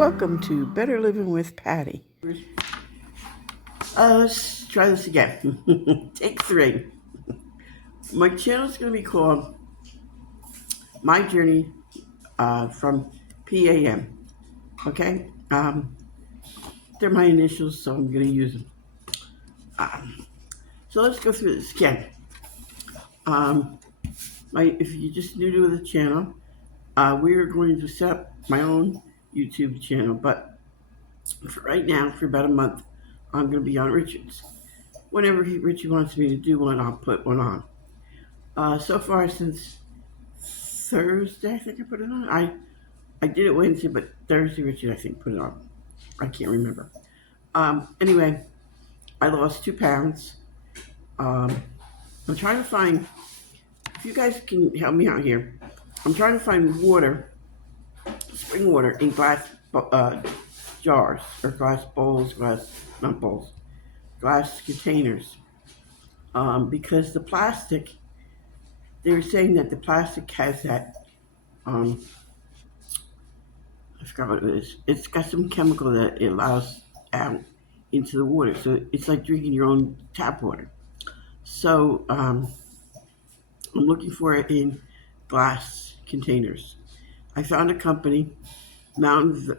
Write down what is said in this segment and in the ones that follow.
Welcome to Better Living with Patty. Let's try this again. Take 3. My channel is going to be called My Journey from PAM. Okay? They're my initials, so I'm going to use them. So let's go through this again. If you're just new to the channel, we are going to set up my own YouTube channel, but for right now, for about a month, I'm going to be on Richard's. Whenever Richie wants me to do one, I'll put one on. So far since Thursday, I think I put it on. I did it Wednesday, but Thursday, Richard, I think, put it on. I can't remember. Anyway, I lost 2 pounds. I'm trying to find, if you guys can help me out here, I'm trying to find water, spring water, in glass jars, or glass bowls, not bowls, glass containers. Because the plastic, they were saying that the plastic has that, I forgot what it is. It's got some chemical that it allows out into the water. So it's like drinking your own tap water. So I'm looking for it in glass containers. I found a company, Mountain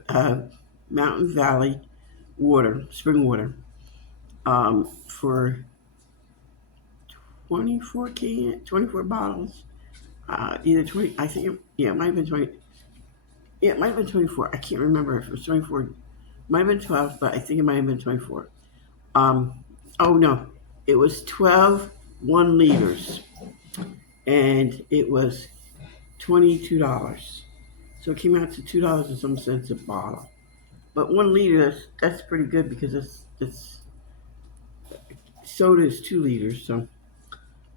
Valley Water, spring water, for 24 bottles. Either 20, I think, it might have been 20. Yeah, it might have been 24. I can't remember if it was 24. It might have been 12, but I think it might have been 24. Oh no, it was 12 1 liters, and it was $22. So it came out to $2 and some cents a bottle. But 1 liter, that's pretty good because it's soda is 2 liters. So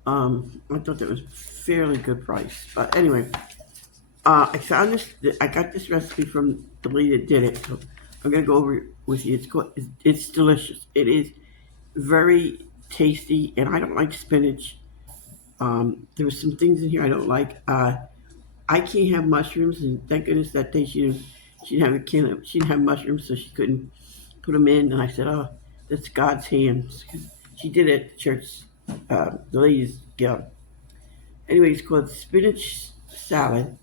I thought that was a fairly good price. But anyway, I found this. I got this recipe from the lady that did it. So I'm gonna go over it with you. It's delicious. It is very tasty, and I don't like spinach. There were some things in here I don't like. I can't have mushrooms, and thank goodness that day she didn't have mushrooms, so she couldn't put them in. And I said, "Oh, that's God's hands." She did it at the church, the ladies' guild. Anyway, it's called spinach salad,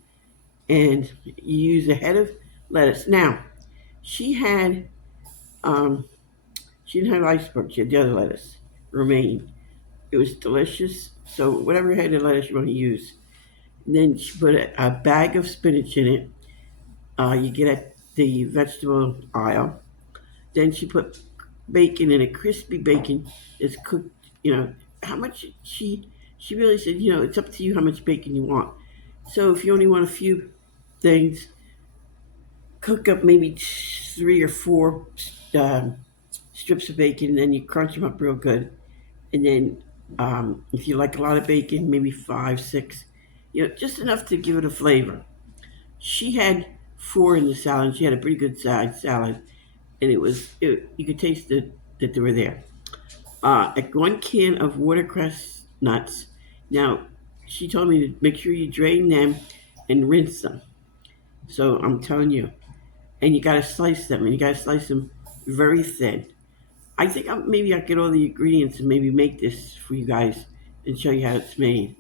and you use a head of lettuce. Now, she had, she didn't have iceberg. She had the other lettuce, romaine. It was delicious. So whatever head of lettuce you want to use. And then she put a bag of spinach in it. You get at the vegetable aisle. Then she put bacon in it, crispy bacon. It's cooked. How much she really said. It's up to you how much bacon you want. So if you only want a few things, cook up maybe 3 or 4 strips of bacon, and then you crunch them up real good. And then if you like a lot of bacon, maybe 5, 6. Just enough to give it a flavor. She had 4 in the salad. And she had a pretty good salad, and you could taste that they were there. 1 can of watercress nuts. Now, she told me to make sure you drain them and rinse them. So I'm telling you, and you got to slice them, and you got to slice them very thin. I think maybe I'll get all the ingredients and maybe make this for you guys and show you how it's made.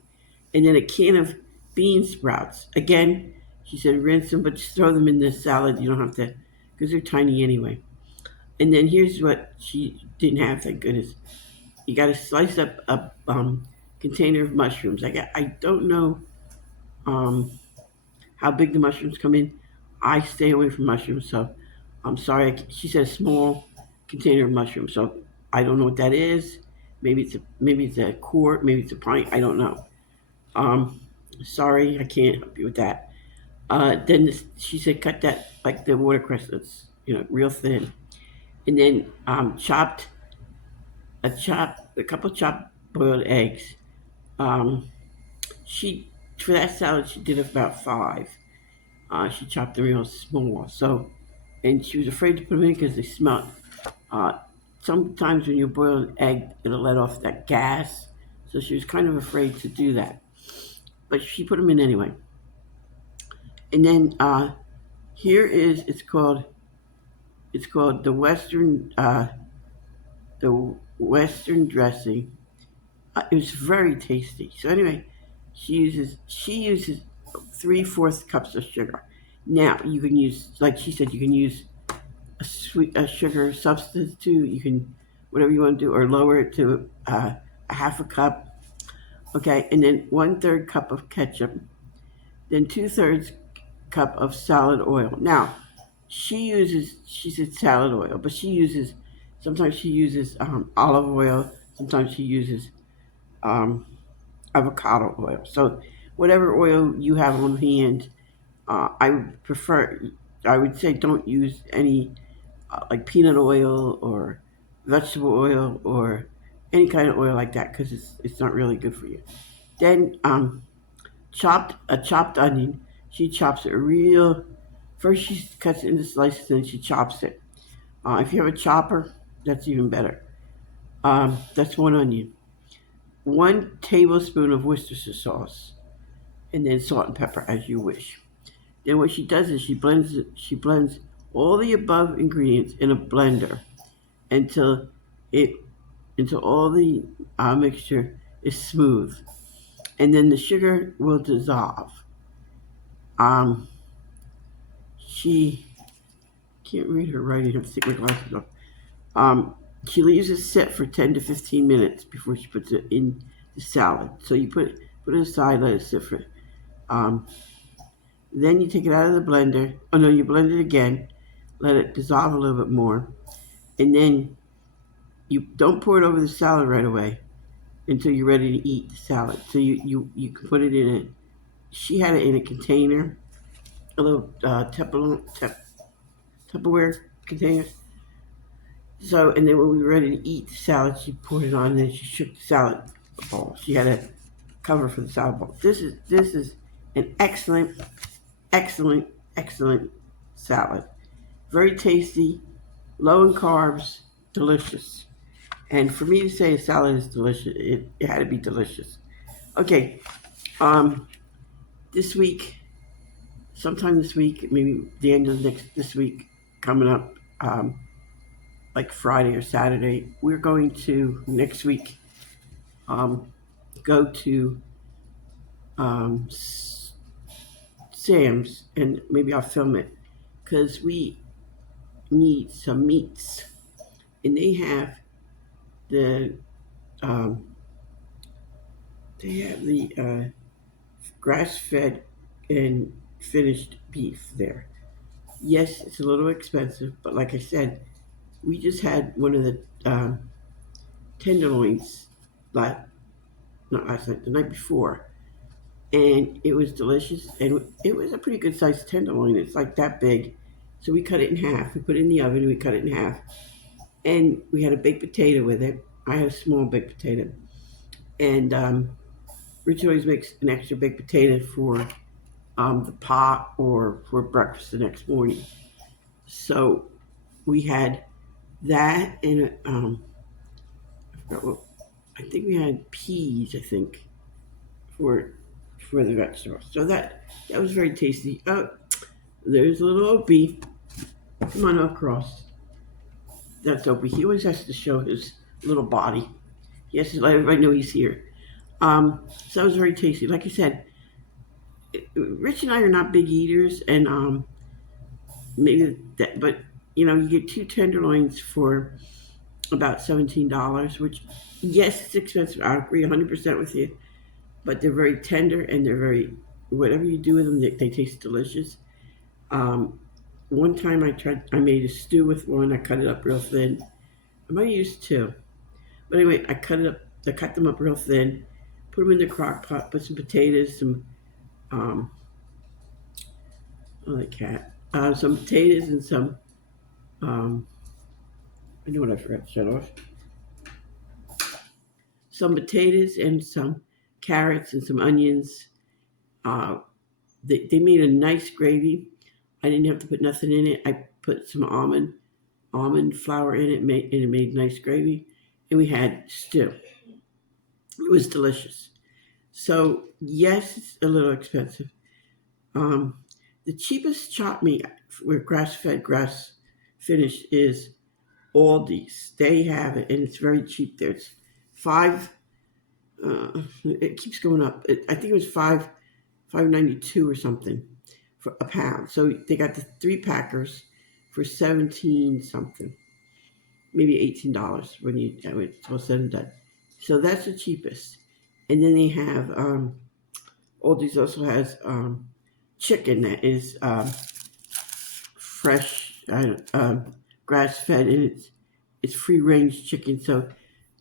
And then a can of bean sprouts. Again, she said rinse them, but just throw them in the salad. You don't have to, because they're tiny anyway. And then here's what she didn't have, thank goodness. You got to slice up a container of mushrooms. I don't know how big the mushrooms come in. I stay away from mushrooms, so I'm sorry. She said a small container of mushrooms, so I don't know what that is. Maybe it's a quart, maybe it's a pint. I don't know. Sorry, I can't help you with that. Then she said cut that like the watercress, that's real thin, and then a couple chopped boiled eggs. She For that salad she did about 5. She chopped them real small. So, and she was afraid to put them in because they smelled. Uh, Sometimes when you boil an egg, it'll let off that gas. So she was kind of afraid to do that, but she put them in anyway. And then it's called It's called the Western dressing. It was very tasty. So anyway, she uses 3/4 cups of sugar. Now you can use, like she said, you can use a sugar substitute. You can whatever you want to do, or lower it to a half a cup. Okay, and then 1/3 cup of ketchup, then 2/3 cup of salad oil. Now she said salad oil, but sometimes she uses olive oil. Sometimes she uses um, avocado oil. So whatever oil you have on hand, I would prefer. I would say don't use any like peanut oil or vegetable oil or any kind of oil like that because it's not really good for you. Then chopped a chopped onion. She chops it real. First she cuts it into slices, then she chops it. If you have a chopper, that's even better. That's one onion. 1 tablespoon of Worcestershire sauce, and then salt and pepper as you wish. Then what she does is she blends all the above ingredients in a blender until it until all the mixture is smooth, and then the sugar will dissolve. Um, she can't read her writing. I have to take my glasses off. Um, she leaves it set for 10 to 15 minutes before she puts it in the salad. So you put it aside, let it sit for. Um, then you take it out of the blender. Oh no, you blend it again, let it dissolve a little bit more, and then you don't pour it over the salad right away until you're ready to eat the salad. So you can put it in a. She had it in a container, a little Tupperware container. So, and then when we were ready to eat the salad, she poured it on, and then she shook the salad bowl. She had a cover for the salad bowl. This is an excellent, excellent salad. Very tasty, low in carbs, delicious. And for me to say a salad is delicious, it had to be delicious. Okay, um, this week, sometime this week, maybe the end of this week, coming up, like Friday or Saturday, we're going to next week um, go to um, Sam's, and maybe I'll film it because we need some meats, and the um, they have the grass fed and finished beef there. Yes, it's a little expensive, but like I said, we just had one of the tenderloins last, not last night, the night before, and it was delicious. And it was a pretty good sized tenderloin. It's like that big. So we cut it in half. We put it in the oven and we cut it in half. And we had a baked potato with it. I had a small baked potato. And Rich always makes an extra baked potato for the pot or for breakfast the next morning. So we had that and I forgot what, I think we had peas, I think, for the vegetables. So that was very tasty. Oh, there's a little Opie. Come on across. That's Opie. He always has to show his little body. He has to let everybody know he's here. So that was very tasty. Like I said, Rich and I are not big eaters, and maybe that, but you get two tenderloins for about $17, which yes, it's expensive. I agree 100% with you, but they're very tender and they're very whatever you do with them, they taste delicious. Um, One time I made a stew with one. I cut it up real thin. I might use two, but anyway, I cut them up real thin, put them in the crock pot, put some potatoes, um, oh, the cat, some potatoes and some, um, I know what I forgot to shut off. Some potatoes and some carrots and some onions. Uh, they made a nice gravy. I didn't have to put nothing in it. I put some almond flour in it, and it made nice gravy. And we had stew. It was delicious. So yes, it's a little expensive. Um, the cheapest chopped meat were grass finish is Aldi's. They have it, and it's very cheap there. It's five. It keeps going up. I think it was 5.92 or something for a pound. So they got the three packers for 17 something, maybe $18 when it's all said and done. So that's the cheapest. And then they have Aldi's also has chicken that is fresh, grass fed, and it's free range chicken. So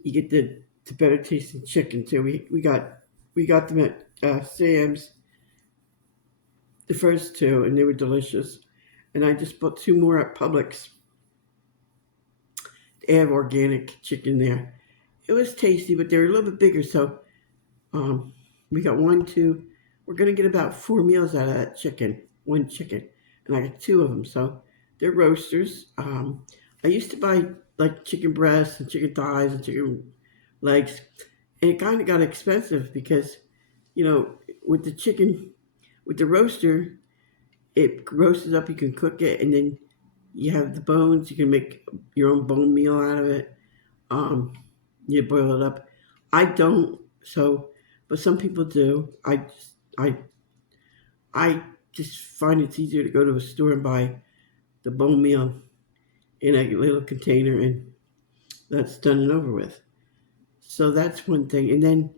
you get the better tasting chicken too. We got them at Sam's, the first two, and they were delicious. And I just bought two more at Publix. They have organic chicken there. It was tasty, but they're a little bit bigger. So um, we got one, two. We're gonna get about 4 meals out of that chicken, one chicken, and I got two of them. So they're roasters. I used to buy like chicken breasts and chicken thighs and chicken legs, and it kind of got expensive because, with the chicken, with the roaster, it roasted up. You can cook it, and then you have the bones. You can make your own bone meal out of it. Um, you boil it up. I don't, so, but some people do. I, I just find it's easier to go to a store and buy the bone meal in a little container, and that's done and over with. So that's one thing. And then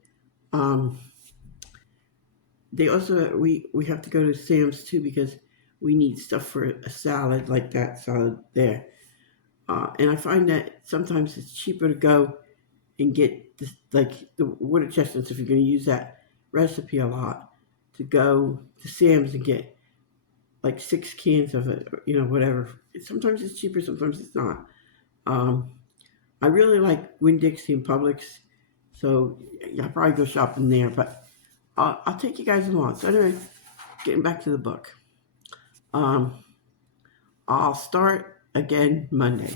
um, they also we have to go to Sam's too because we need stuff for a salad like that salad there. And I find that sometimes it's cheaper to go and get this, like the water chestnuts if you're going to use that recipe a lot. To go to Sam's and get like 6 cans of it, whatever. Sometimes it's cheaper, sometimes it's not. Um, I really like Winn-Dixie and Publix, so yeah, I'll probably go shopping there. But I'll take you guys along. So anyway, getting back to the book. Um, I'll start again Monday.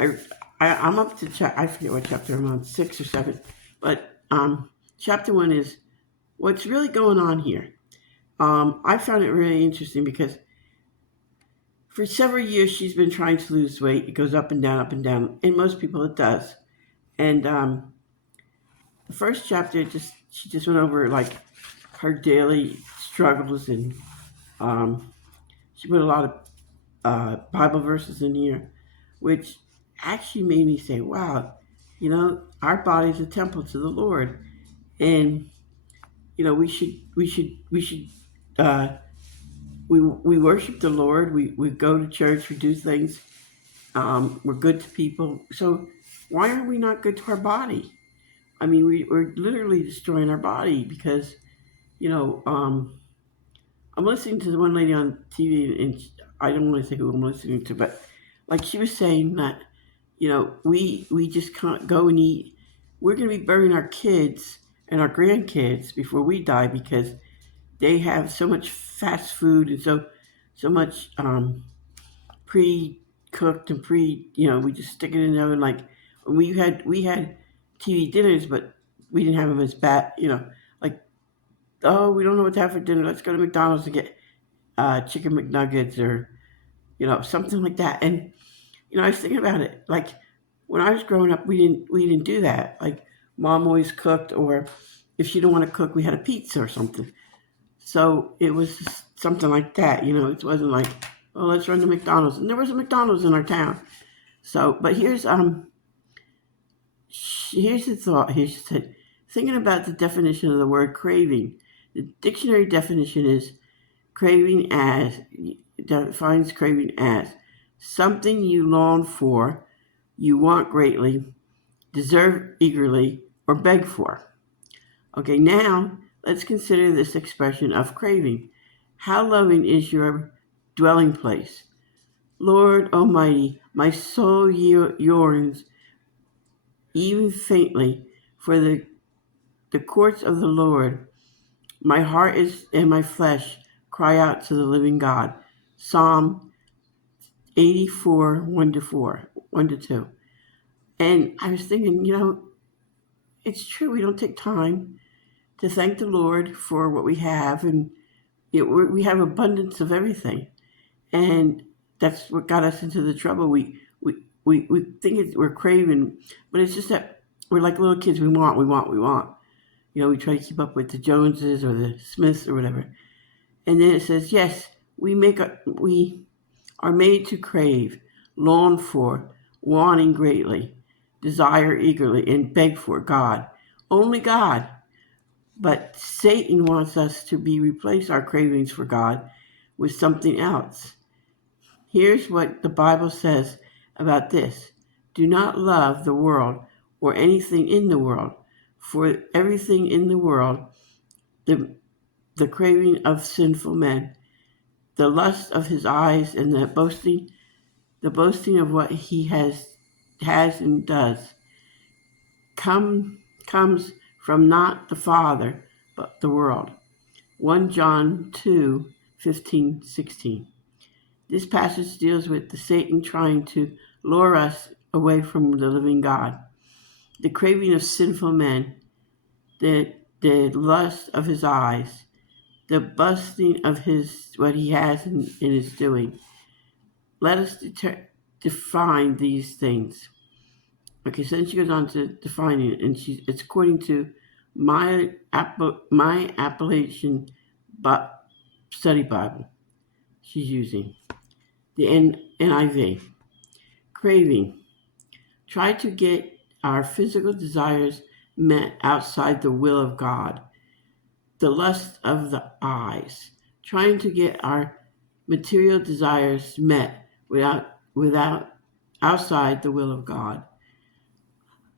I, I'm up to I forget what chapter I'm on, 6 or 7. But chapter 1 is what's really going on here. I found it really interesting because for several years she's been trying to lose weight. It goes up and down, and most people it does. And the first chapter, she just went over like her daily struggles, and um, she put a lot of Bible verses in here, which actually made me say, "Wow, our body is a temple to the Lord, and we should uh, we worship the Lord. We go to church. We do things. We're good to people. So why are we not good to our body? I mean, we're literally destroying our body because I'm listening to the one lady on TV, and I don't want to say who I'm listening to, but like she was saying that we just can't go and eat. We're going to be burying our kids and our grandkids before we die because they have so much fast food and so much pre cooked and we just stick it in the oven. Like we had TV dinners, but we didn't have them as bad. Like, oh, we don't know what to have for dinner. Let's go to McDonald's and get chicken McNuggets or something like that. And I was thinking about it. Like when I was growing up, we didn't do that. Like mom always cooked, or if she didn't want to cook, we had a pizza or something. So it was just something like that. It wasn't like, oh, let's run to McDonald's. And there was a McDonald's in our town. So, but here's the thought. He said, thinking about the definition of the word craving. The dictionary definition is craving as, defines craving as something you long for, you want greatly, deserve eagerly, or beg for. Okay, now let's consider this expression of craving. How loving is your dwelling place? Lord Almighty, my soul yearns even faintly for the courts of the Lord. My heart is and my flesh cry out to the living God. Psalm 84, 1 to 2. And I was thinking, it's true, we don't take time to thank the Lord for what we have, and we have abundance of everything. And that's what got us into the trouble. We think we're craving, but it's just that we're like little kids. We want, we want, we want. We try to keep up with the Joneses or the Smiths or whatever. And then it says, yes, we are made to crave, long for, wanting greatly, desire eagerly, and beg for God. Only God. But Satan wants us to replace our cravings for God with something else. Here's what the Bible says about this. Do not love the world or anything in the world, for everything in the world, the craving of sinful men, the lust of his eyes, and the boasting of what he has and does, comes from not the Father, but the world. 1 John 2:15-16. This passage deals with the Satan trying to lure us away from the living God. The craving of sinful men, the lust of his eyes, the busting of what he has and is doing. Let us define these things. Okay, so then she goes on to defining it, and it's according to my Appalachian Study Bible. She's using the NIV. Craving. Try to get our physical desires met outside the will of God. The lust of the eyes. Trying to get our material desires met without outside the will of God.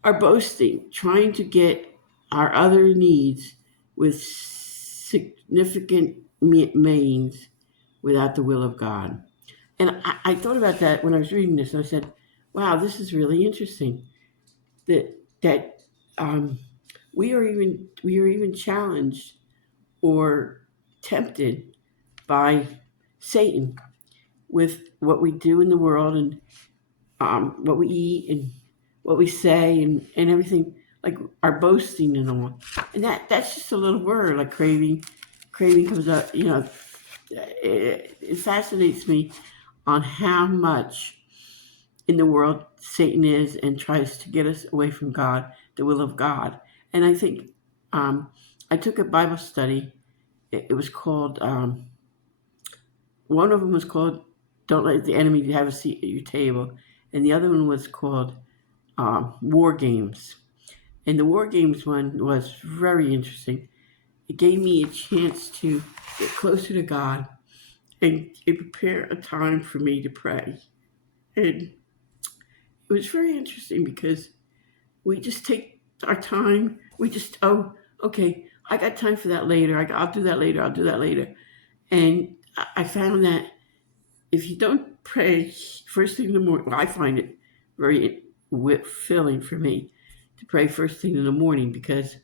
Our boasting. Trying to get our other needs with significant means without the will of God. And I thought about that when I was reading this, and I said, wow, this is really interesting. That we are even challenged or tempted by Satan with what we do in the world, and what we eat and what we say, and everything, like our boasting and all. And that's just a little word, like craving. Craving comes up, it fascinates me on how much in the world Satan is and tries to get us away from God, the will of God. And I think I took a Bible study. It was called, one of them was called Don't Let the Enemy Have a Seat at Your Table. And the other one was called War Games. And the War Games one was very interesting. It gave me a chance to get closer to God and prepare a time for me to pray. And it was very interesting because we just take our time. We just, oh, okay, I got time for that later. I'll do that later. I'll do that later. And I found that if you don't pray first thing in the morning, well, I find it very filling for me to pray first thing in the morning because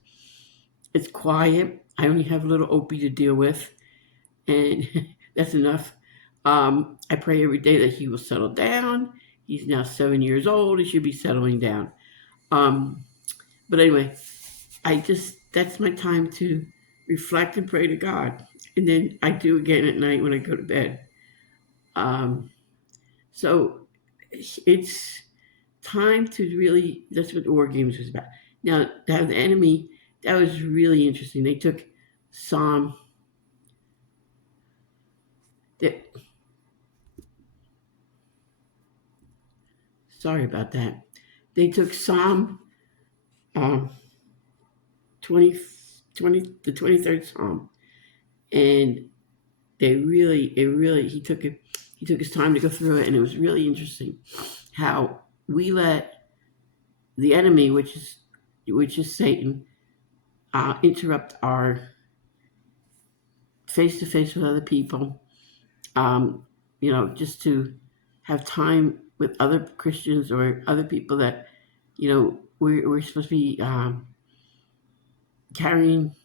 it's quiet. I only have a little Opie to deal with, and that's enough. I pray every day that he will settle down. He's now 7 years old. He should be settling down. But anyway, that's my time to reflect and pray to God. And then I do again at night when I go to bed. So it's time to really, that's what War Games was about. Now, to have the enemy, that was really interesting. They took Psalm, sorry about that. They took Psalm 20, the 23rd Psalm, and he took his time to go through it, and it was really interesting how we let the enemy, which is Satan, interrupt our face-to-face with other people, just to have time with other Christians or other people that, we're supposed to be carrying,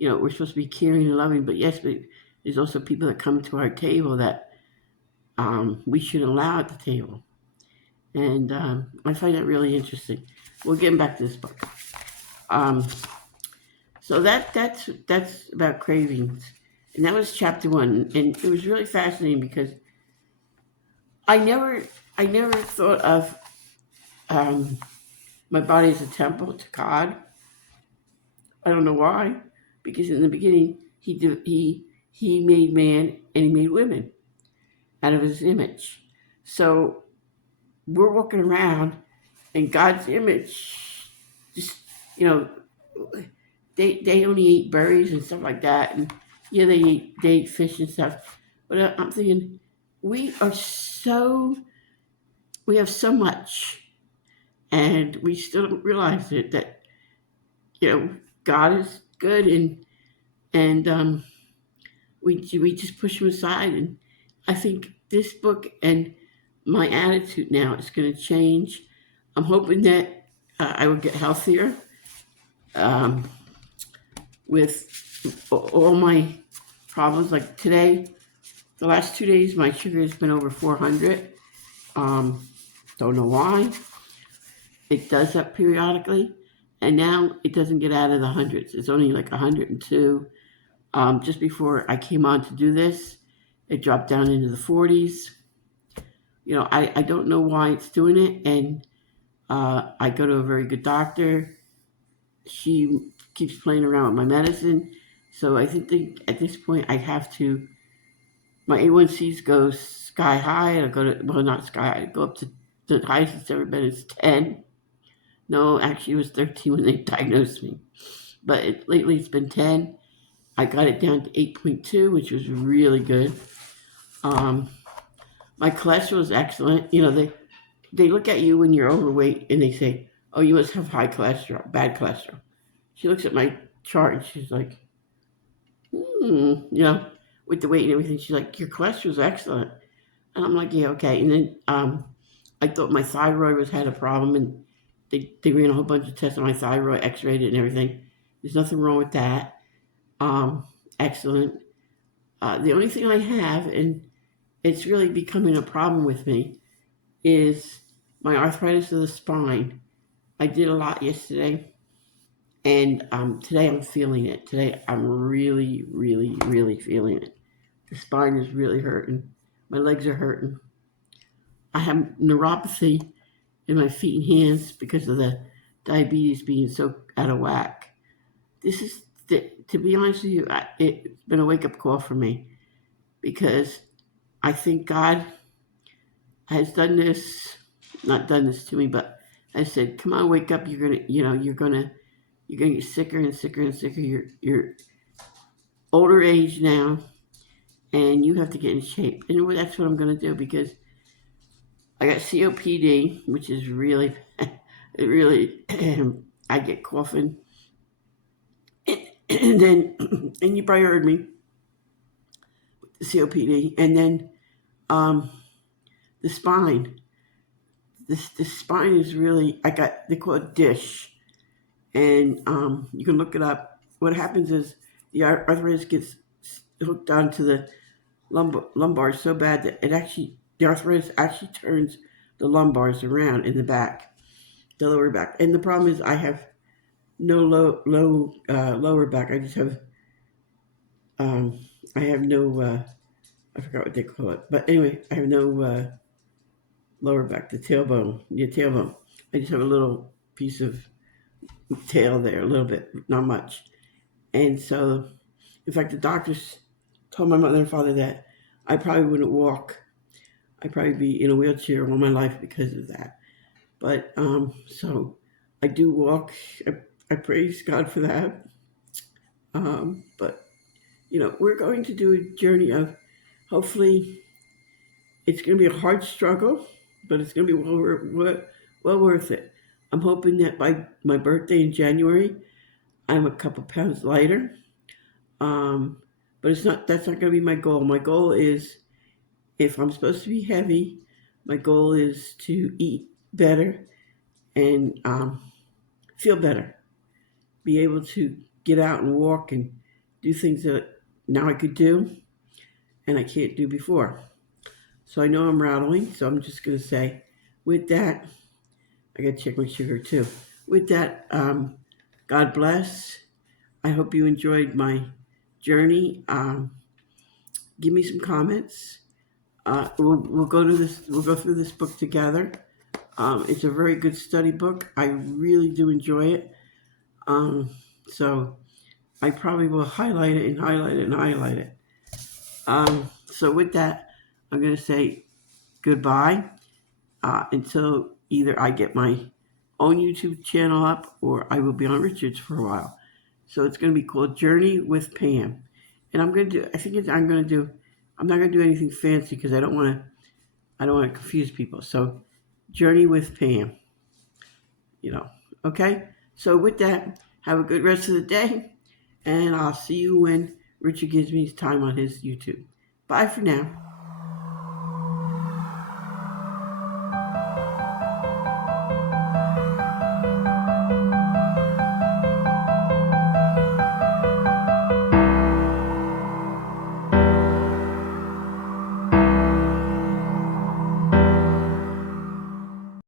we're supposed to be caring and loving, but yes, but there's also people that come to our table that we should allow at the table. And I find that really interesting. We'll get back to this book. So that's about cravings. And that was chapter 1. And it was really fascinating because I never, I never thought of um, my body as a temple to God. I don't know why, because in the beginning he made man and he made women out of his image. So we're walking around in God's image. Just you know, they only eat berries and stuff like that, and yeah, they eat fish and stuff. But I'm thinking we are so we have so much, and we still don't realize it that God is good, and we just push him aside. And I think this book and my attitude now is going to change. I'm hoping that I will get healthier um, with all my problems. Like today, the last 2 days, my sugar has been over 400. Um, don't know why. It does that periodically, and now it doesn't get out of the hundreds. It's only like 102. Just before I came on to do this, it dropped down into the 40s. I don't know why it's doing it, and I go to a very good doctor. She keeps playing around with my medicine, so I think at this point I have to. My A1Cs go sky high. I go to well, not sky high. I go up to the highest it's ever been is 10. No, actually, it was 13 when they diagnosed me, but lately it's been 10. I got it down to 8.2, which was really good. Um, my cholesterol is excellent. They look at you when you're overweight and they say, "Oh, you must have high cholesterol, bad cholesterol." She looks at my chart and she's like, with the weight and everything. She's like, "Your cholesterol's excellent," and I'm like, "Yeah, okay." And then I thought my thyroid had a problem, and they ran a whole bunch of tests on my thyroid, X-rayed it and everything. There's nothing wrong with that. Um, Excellent. The only thing I have, and it's really becoming a problem with me, is my arthritis of the spine. I did a lot yesterday, and today I'm feeling it. Today I'm really, really, really feeling it. The spine is really hurting. My legs are hurting. I have neuropathy in my feet and hands because of the diabetes being so out of whack. This is, to be honest with you, it's been a wake up call for me because I think God has done this, not done this to me, but has said, "Come on, wake up. You're gonna get sicker and sicker and sicker. You're older age now, and you have to get in shape." And that's what I'm gonna do because I got COPD, which is really, it really, I get coughing, and then, and you probably heard me, COPD, and then um, the spine. The spine is really, they call it dish, and you can look it up. What happens is the arthritis gets hooked onto the lumbar so bad that the arthritis actually turns the lumbars around in the back, the lower back. And the problem is I have no lower back. Um, I have no I forgot what they call it, but anyway, I have no lower back, the tailbone, tailbone. I just have a little piece of tail there, a little bit, not much. And so, in fact, the doctors told my mother and father that I probably wouldn't walk. I'd probably be in a wheelchair all my life because of that. But so I do walk. I praise God for that. But we're going to do a journey of, hopefully, it's going to be a hard struggle, but it's going to be well worth it. I'm hoping that by my birthday in January, I'm a couple pounds lighter. Um, but that's not going to be my goal. My goal is, if I'm supposed to be heavy, my goal is to eat better and feel better, be able to get out and walk and do things that now I could do and I can't do before. So I know I'm rattling, so I'm just going to say, with that, I got to check my sugar too. With that, God bless. I hope you enjoyed my journey. Give me some comments. We'll go to this. We'll go through this book together. It's a very good study book. I really do enjoy it. So I probably will highlight it and highlight it and highlight it. So with that, I'm going to say goodbye until either I get my own YouTube channel up or I will be on Richard's for a while. So it's going to be called Journey with Pam, and I'm going to do. I think I'm going to do. I'm not going to do anything fancy because I don't want to. I don't want to confuse people. So Journey with Pam. You know. Okay. So with that, have a good rest of the day, and I'll see you when Richard gives me his time on his YouTube. Bye for now.